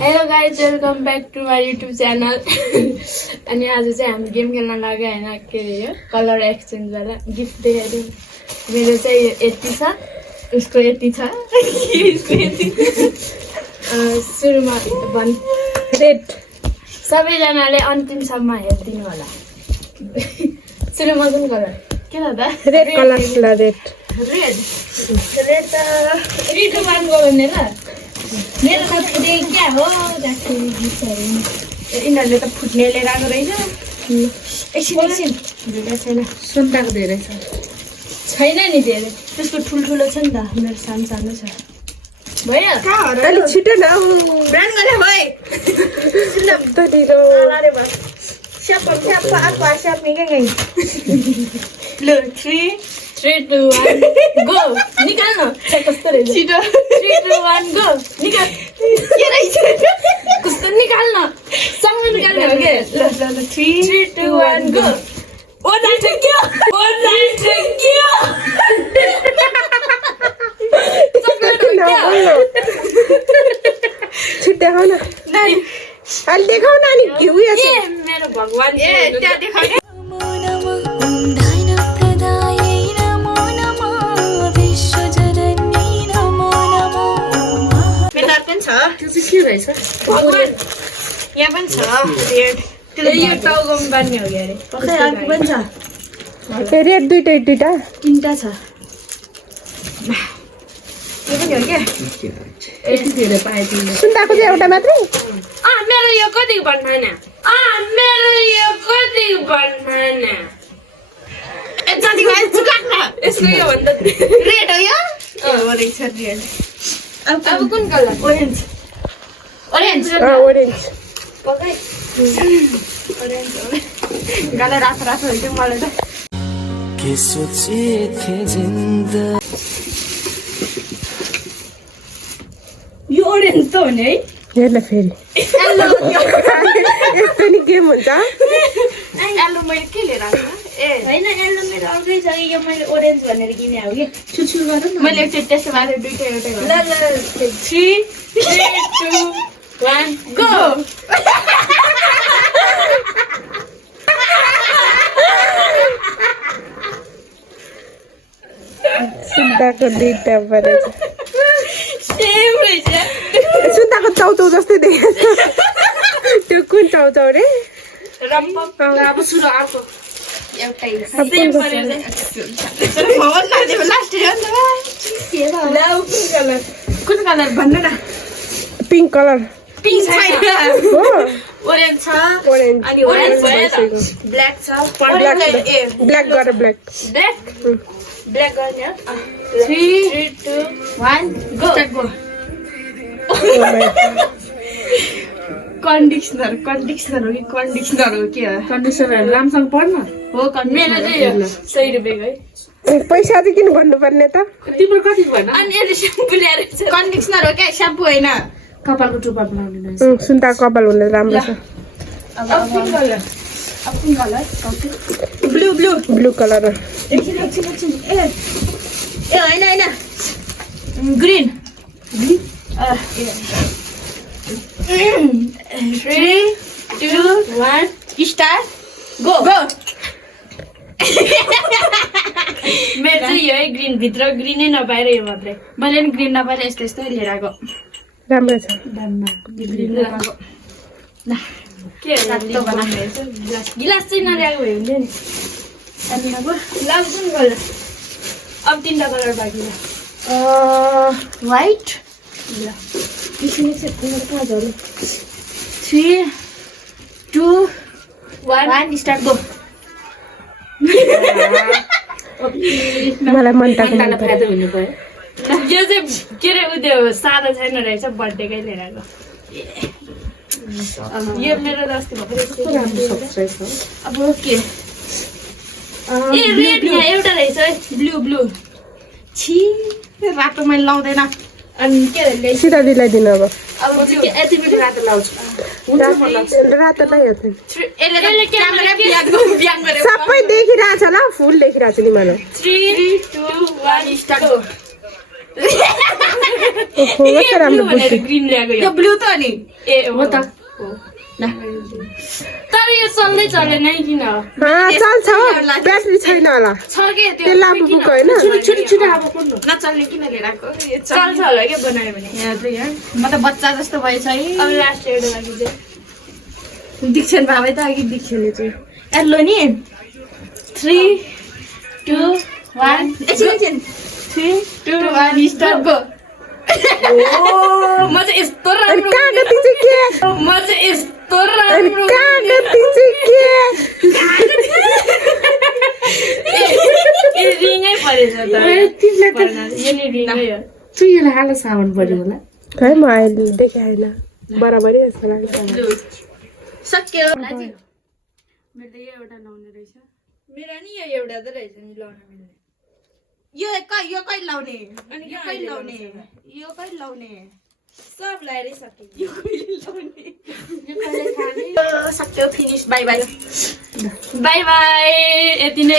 hello guys welcome back to my YouTube channel अनि आज चाहिँ हामी गेम खेल्न लाग्यो होइन के अरे यो कलर एक्सचेन्ज वाला गिफ्ट देखाइदिउँ मेरो चाहिँ यति छ उसको यति छ सुरुमा भन् रेड सबैजनाले अन्तिमसम्म हेरिदिनु होला सुरुमा कुन कलर के दादा red colour red red red त 3 2 1 गयो भने ल मेरो त फुटे क्या हो यिनीहरूले त फुट्ने लिएर आएको रहेछ एकछिन ढुका छैन सुन्ताको धेरै छ छैन नि धेरै त्यसको ठुल्ठुलो छ नि त मेरो सानो सानो छ भयो अलि छिटो न ब्रान्ड गरे भाइ त ढिलो अरे बा स्याप निकै गई ल 3 2 1 गो निकाल न कस्तो रहेछ छिटो 3 2 1 गो निकाल के रहेछ कस्तो निकाल न सँग निकाल्ने हो के ल 3 2 1 गो ओ नाइ ठेक्यो छिटो देखाउ न अलि देखाउ न अनि घिउ मेरो भगवान ए त्यहाँ देखाउ त्यो चाहिँ के रहेछ भगवान यहाँ पनि छ रेड यो टाउकोमा बान्ने हो कि अरे पक्कै अर्को पनि छ रेड दुईटा तिनटा छ यो पनि हो क्या यति धेरै पाए तिमीले सुन्ताको चाहिँ एउटा मात्रै मेरो यो कतिको भन्दैन जति भयो चुकाक न यसको यो भन्दा रेड हो यो रहेछ रेड अब कुन कलर ओरेन्ज पक्कै ओरेन्ज गाला रातो हुन्छ मलाई त के सोचे जिन्दा यो ओरेन्ज त हो नि है हेर्न फेरि यस्तो नि गेम हुन्छ एलो मैले के लिएर आएको होइन एलो मेरो अर्कै छ यो मैले ओरेन्ज भनेर किने हो कि सुरु गरौँ न मैले एकचोटि त्यसो भएर दुईटा एउटै ल 3 2 1 गो सुन्ताको दुईटा परेछ सेम रहेछ सुन्ताको चाउचाउ जस्तै देखेछ त्यो कुन चाउचाउ रे रम्प अब सुरु अर्को एउटै सेम परेर भवन लाग्यो लास्ट हो नि त कुन कलर भन्नु न पिङ्क कलर पिङ्क छैन हो ओरेन्ज छ ओरेन्ज अनि ओरेन्ज भयो ब्ल्याक छ ब्ल्याक गरेर ब्ल्याक ब्ल्याक गर्ने हो 3 2 1 गो कन्डिसनर हो कि कन्डिसनर हो के हो कन्डिसनर राम्रोसँग पढ्न हो मेरो चाहिँ 100 रुपियाँको है पैसा चाहिँ किन भन्नुपर्ने त तिम्रो कति भएन अनि यसले स्याम्पू ल्याएर कन्डिसनर हो क्या स्याम्पू होइन कपालको टुप्पा बनाउने सुन्ता कपाल हुने राम्रो छ अब कुन कलर ब्लू कलर एकछिन ए होइन ग्रीन 3 2 1 स्टार्ट गो मेरो चाहिँ यो है ग्रीन भित्र ग्रिनै नपाएर यो मात्रै मैले पनि ग्रिन नपाएर यस्तो लिएर आएको राम्रो छ ग्रिन लगाएको ल के गिलास चाहिँ नल्याएको भए हुन्थ्यो नि अनि अब कुन कलर अब 3टा कलर बाँकी व्हाइट ल एकछिन कहाँ झऱ्यो 3 2 1 स्टार्ट गो मलाई मन पर्छ यो चाहिँ के अरे उयो सादा छैन रहेछ बर्थडेकै लिएर आएको यो मेरो अस्ति भएको अब के ए रेड यहाँ एउटा रहेछ है ब्लू छि रातो मैले लाउँदैन अनि के सिधा दिलाइदिनु अब यति मिठो रातो लाउँछु रातो नै हो बिहान गरेर सबै देखिरहेछ होला फुल देखिरहेछ नि मलाई 3 2 1 स्टार्ट ओहो कस्तो राम्रो भनेर बुद्धि ग्रीन ल्याएको यो ब्लू त नि ए हो त तर यो चल्दैन है किन चल्छ ब्याट्री छैन होला छ के त्यो लामो बुक होइन छुट्टी अब कुन नचल्ने किन लिएर आएको चल्छ होला के बनायो भने म त बच्चा जस्तो भएछ है अब लास्ट एउटा लागि चाहिँ दीक्षण बाबै त अघि दीक्षणले चाहिँ एल्लो नि 3 2 1 एकछिन 3 2 1 स्टार्ट गो म चाहिँ यस्तो अनि राम्रो कागती चाहिँ के म चाहिँ यस्तो अनि राम्रो कागती चाहिँ के यो रिङै परेछ त यो नि रिङै हो चुइला हाल साउन्ड पर्यो होला खै म अहिले देखाएन बराबरै जस्तो लाग्छ सक्यो मेरो त यो एउटा लाउने रहेछ मेरो नि यो एउटा त रहेछ नि लाउन मिल्ने यो कहिले लाउने अनि यो कहिले लाउने यो कहिले लाउने सब लाएरै सके यो कहिले लाउने यो कहिले खाने सक्यो finish by by by by यति नै